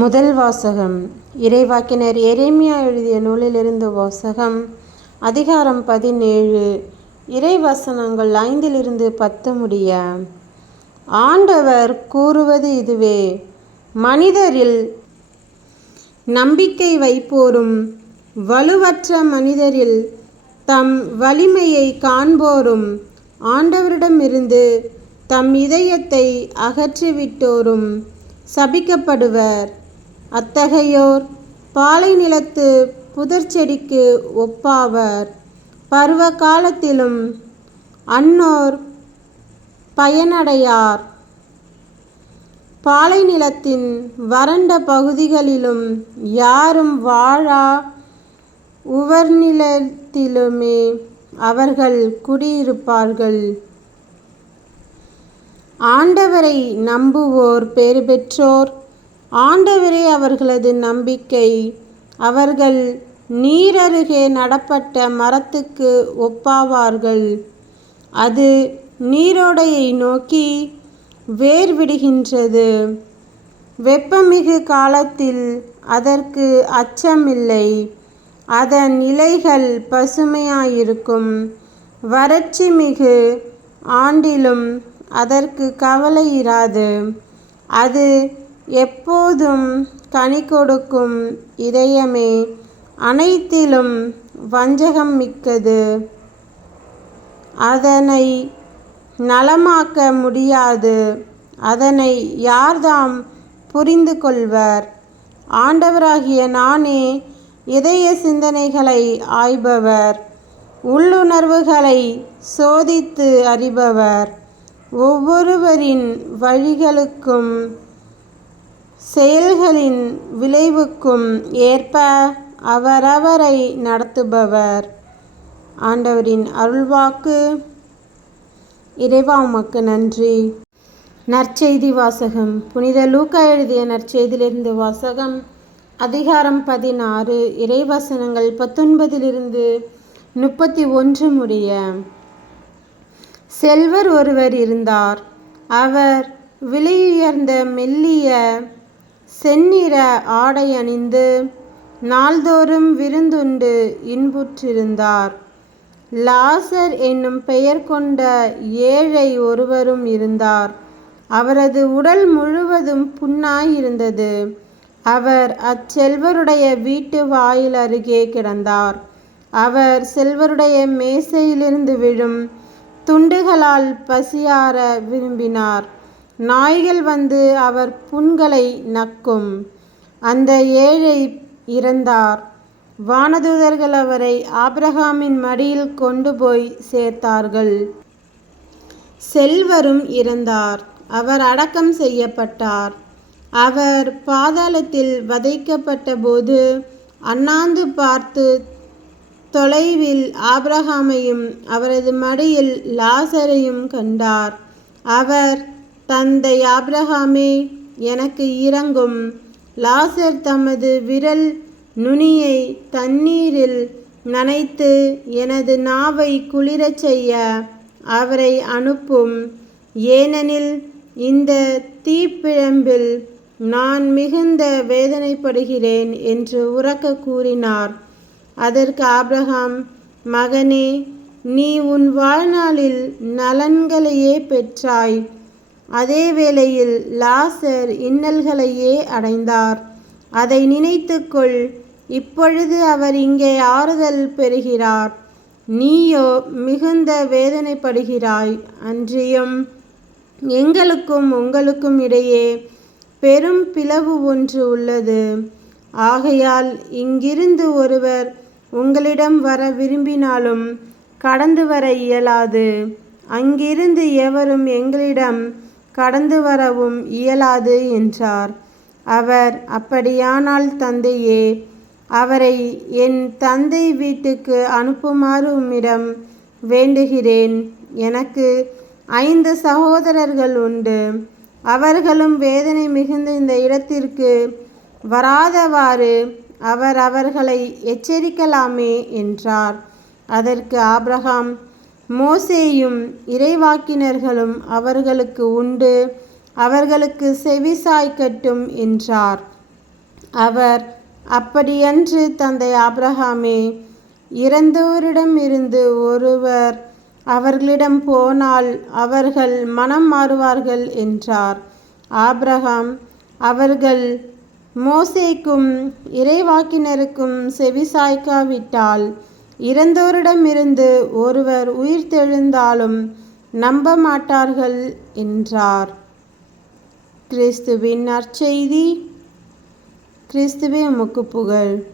முதல் வாசகம். இறைவாக்கினர் எரேமியா எழுதிய நூலிலிருந்து வாசகம். அதிகாரம் 17. இறைவசனங்கள் 5-10 முடிய. ஆண்டவர் கூறுவது இதுவே: மனிதரில் நம்பிக்கை வைப்போரும் வலுவற்ற மனிதரில் தம் வலிமையை காண்போரும் ஆண்டவரிடமிருந்து தம் இதயத்தை அகற்றிவிட்டோரும் சபிக்கப்படுவர். அத்தகையோர் பாலை நிலத்து புதர்ச்செடிக்கு ஒப்பாவர். பருவ காலத்திலும் அன்னோர் பயனடையார். பாலை நிலத்தின் வறண்ட பகுதிகளிலும் யாரும் வாழா உவர்நிலத்திலுமே அவர்கள் குடியிருப்பார்கள். ஆண்டவரை நம்புவோர் பேறு பெற்றோர். ஆண்டவரே அவர்களது நம்பிக்கை. அவர்கள் நீரருகே நடப்பட்ட மரத்துக்கு ஒப்பாவார்கள். அது நீரோடையை நோக்கி வேர் விடுகின்றது. வெப்பமிகு காலத்தில் அதற்கு அச்சமில்லை. அதன் இலைகள் பசுமையாயிருக்கும். வறட்சி மிகு ஆண்டிலும் அதற்கு கவலை இராது. அது எப்போதும் கனி கொடுக்கும். இதயமே அனைத்திலும் வஞ்சகம் மிக்கது. அதனை நலமாக்க முடியாது. அதனை யார்தாம் புரிந்து கொள்வர்? ஆண்டவராகிய நானே இதய சிந்தனைகளை ஆய்பவர், உள்ளுணர்வுகளை சோதித்து அறிபவர். ஒவ்வொருவரின் வழிகளுக்கும் செயல்களின் விளைவுக்கும் ஏற்ப அவரவரை நடத்துபவர். ஆண்டவரின் அருள்வாக்கு. இறைவா, உமக்கு நன்றி. நற்செய்தி வாசகம். புனித லூக்கா எழுதிய நற்செய்தியிலிருந்து வாசகம். அதிகாரம் 16. இறைவசனங்கள் 19-31 முடிய. செல்வர் ஒருவர் இருந்தார். அவர் விலையுயர்ந்த மெல்லிய செந்நிற ஆடை அணிந்து நாள்தோறும் விருந்துண்டு இன்புற்றிருந்தார். லாசர் என்னும் பெயர் கொண்ட ஏழை ஒருவரும் இருந்தார். அவரது உடல் முழுவதும் புண்ணாயிருந்தது. அவர் அச்செல்வருடைய வீட்டு வாயில் அருகே கிடந்தார். அவர் செல்வருடைய மேசையிலிருந்து விழும் துண்டுகளால் பசியார விரும்பினார். நாய்கள் வந்து அவர் புண்களை நக்கும். அந்த ஏழை இறந்தார். வானதூதர்கள் அவரை ஆபிரகாமின் மடியில் கொண்டு போய் சேர்த்தார்கள். செல்வரும் இறந்தார். அவர் அடக்கம் செய்யப்பட்டார். அவர் பாதாளத்தில் வதைக்கப்பட்ட போது அண்ணாந்து பார்த்து தொலைவில் ஆபிரகாமையும் அவரது மடியில் லாசரையும் கண்டார். அவர், தந்தை ஆபிரகாமே, எனக்கு இரங்கும். லாசர் தமது விரல் நுனியை தண்ணீரில் நனைத்து எனது நாவை குளிரச் செய்ய அவரை அனுப்பும். ஏனெனில் இந்த தீப்பிழம்பில் நான் மிகுந்த வேதனைப்படுகிறேன் என்று உரக்க கூறினார். அதற்கு ஆபிரகாம், மகனே, நீ உன் வாழ்நாளில் நலன்களையே பெற்றாய். அதே வேளையில் லாசர் இன்னல்களையே அடைந்தார். அதை நினைத்துக்கொள். இப்பொழுது அவர் இங்கே ஆறுதல் பெறுகிறார். நீயோ மிகுந்த வேதனைப்படுகிறாய். அன்றியும் எங்களுக்கும் உங்களுக்கும் இடையே பெரும் பிளவு ஒன்று உள்ளது. ஆகையால் இங்கிருந்து ஒருவர் உங்களிடம் வர விரும்பினாலும் கடந்து வர இயலாது. அங்கிருந்து எவரும் எங்களிடம் கடந்து வரவும் இயலாது என்றார். அவர், அப்படியானால் தந்தையே, அவரை என் தந்தை வீட்டுக்கு அனுப்புமாறு உம்மிடம் வேண்டுகிறேன். எனக்கு 5 சகோதரர்கள் உண்டு. அவர்களும் வேதனை மிகுந்த இந்த இடத்திற்கு வராதவாறு அவர் அவர்களை எச்சரிக்கலாமே என்றார். அதற்கு ஆபிரகாம், மோசேயும் இறைவாக்கினர்களும் அவர்களுக்கு உண்டு, அவர்களுக்கு செவிசாய்க்கட்டும் என்றார். அவர், அப்படியன்று தந்தை ஆபிரகாமே, இறந்தோரிடமிருந்து ஒருவர் அவர்களிடம் போனால் அவர்கள் மனம் மாறுவார்கள் என்றார். ஆபிரகாம், அவர்கள் மோசேக்கும் இறைவாக்கினருக்கும் செவிசாய்க்காவிட்டால் இறந்தோரிடமிருந்து ஒருவர் உயிர்த்தெழுந்தாலும் நம்ப மாட்டார்கள் என்றார். கிறிஸ்துவின் நற்செய்தி. கிறிஸ்துவே உமக்கு புகழ்.